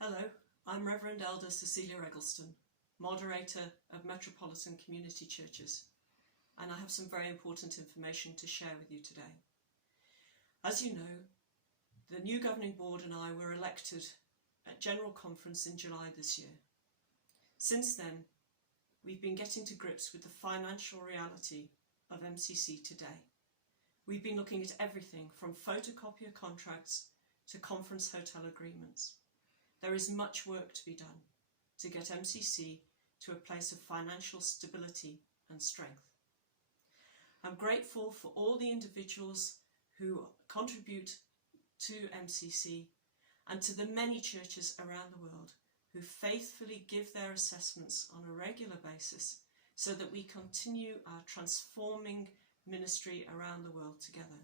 Hello, I'm Reverend Elder Cecilia Eggleston, Moderator of Metropolitan Community Churches, and I have some very important information to share with you today. As you know, the new governing board and I were elected at General Conference in July this year. Since then, we've been getting to grips with the financial reality of MCC today. We've been looking at everything from photocopier contracts to conference hotel agreements. There is much work to be done to get MCC to a place of financial stability and strength. I'm grateful for all the individuals who contribute to MCC and to the many churches around the world who faithfully give their assessments on a regular basis so that we continue our transforming ministry around the world together.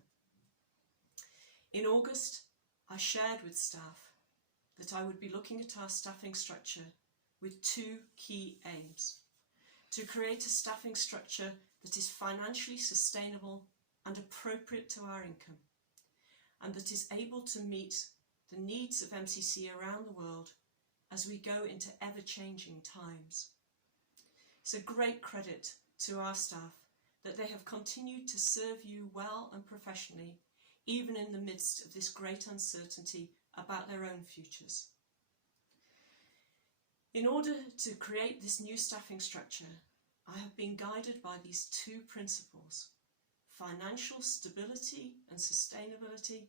In August, I shared with staff that I would be looking at our staffing structure with two key aims: to create a staffing structure that is financially sustainable and appropriate to our income, and that is able to meet the needs of MCC around the world as we go into ever-changing times. It's a great credit to our staff that they have continued to serve you well and professionally, even in the midst of this great uncertainty about their own futures. In order to create this new staffing structure, I have been guided by these two principles: financial stability and sustainability,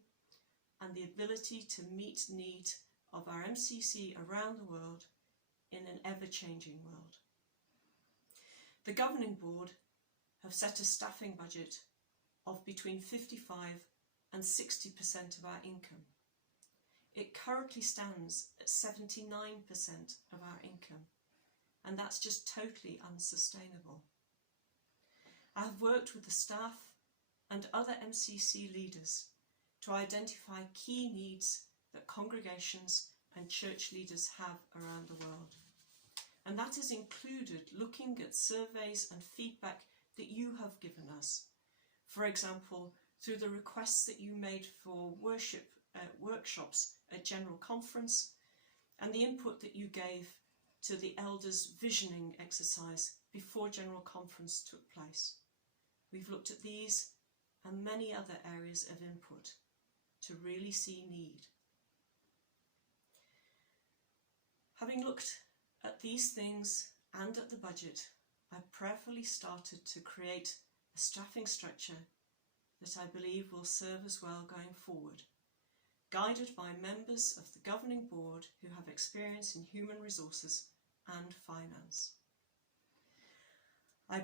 and the ability to meet needs of our MCC around the world in an ever-changing world. The governing board have set a staffing budget of between 55% and 60% of our income. It currently stands at 79% of our income, and that's just totally unsustainable. I have worked with the staff and other MCC leaders to identify key needs that congregations and church leaders have around the world. And that has included looking at surveys and feedback that you have given us. For example, through the requests that you made for worship workshops at General Conference, and the input that you gave to the elders' visioning exercise before General Conference took place. We've looked at these and many other areas of input to really see need. Having looked at these things and at the budget, I prayerfully started to create a staffing structure that I believe will serve us well going forward, guided by members of the governing board who have experience in human resources and finance. I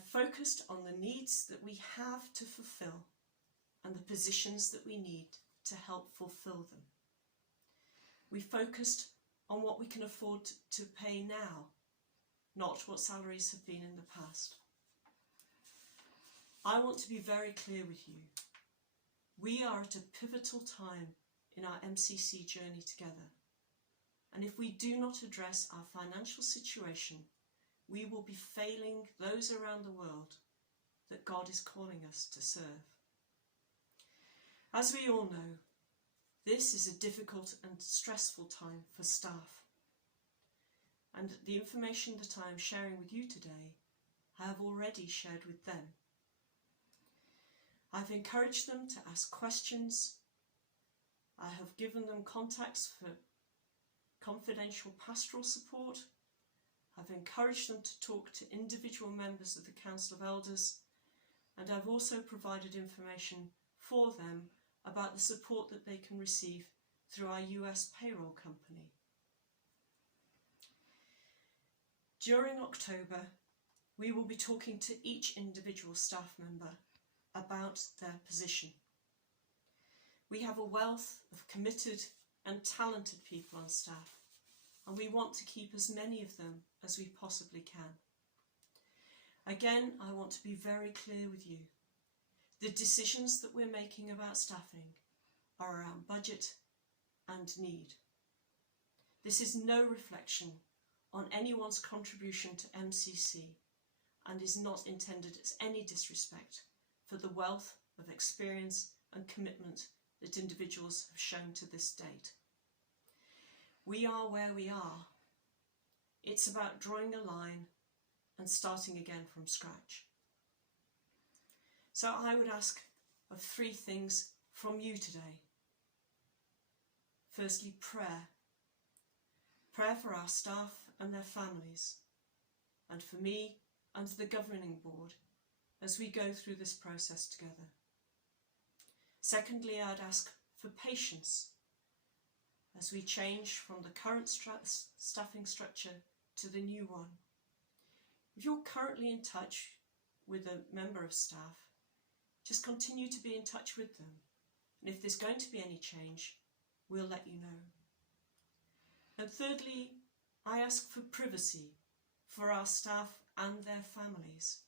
focused on the needs that we have to fulfill and the positions that we need to help fulfill them. We focused on what we can afford to pay now, not what salaries have been in the past. I want to be very clear with you. We are at a pivotal time in our MCC journey together, and if we do not address our financial situation, we will be failing those around the world that God is calling us to serve. As we all know, this is a difficult and stressful time for staff, and the information that I am sharing with you today, I have already shared with them. I've encouraged them to ask questions. I have given them contacts for confidential pastoral support. I've encouraged them to talk to individual members of the Council of Elders, and I've also provided information for them about the support that they can receive through our US payroll company. During October, we will be talking to each individual staff member about their position. We have a wealth of committed and talented people on staff, and we want to keep as many of them as we possibly can. Again, I want to be very clear with you. The decisions that we're making about staffing are around budget and need. This is no reflection on anyone's contribution to MCC and is not intended as any disrespect for the wealth of experience and commitment that individuals have shown to this date. We are where we are. It's about drawing a line and starting again from scratch. So I would ask of 3 things from you today. Firstly, prayer. Prayer for our staff and their families, and for me and the governing board as we go through this process together. Secondly, I'd ask for patience as we change from the current staffing structure to the new one. If you're currently in touch with a member of staff, just continue to be in touch with them. And if there's going to be any change, we'll let you know. And thirdly, I ask for privacy for our staff and their families.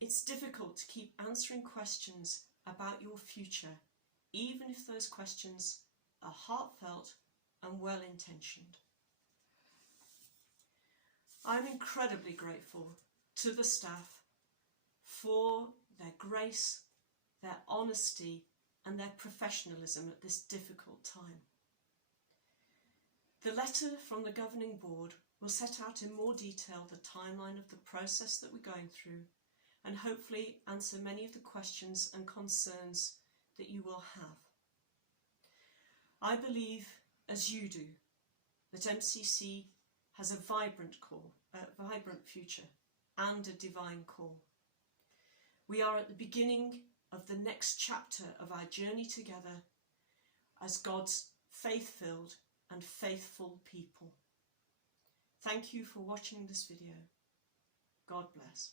It's difficult to keep answering questions about your future, even if those questions are heartfelt and well-intentioned. I'm incredibly grateful to the staff for their grace, their honesty, and their professionalism at this difficult time. The letter from the governing board will set out in more detail the timeline of the process that we're going through, and hopefully answer many of the questions and concerns that you will have. I believe, as you do, that MCC has a vibrant future and a divine call. We are at the beginning of the next chapter of our journey together as God's faith-filled and faithful people. Thank you for watching this video. God bless.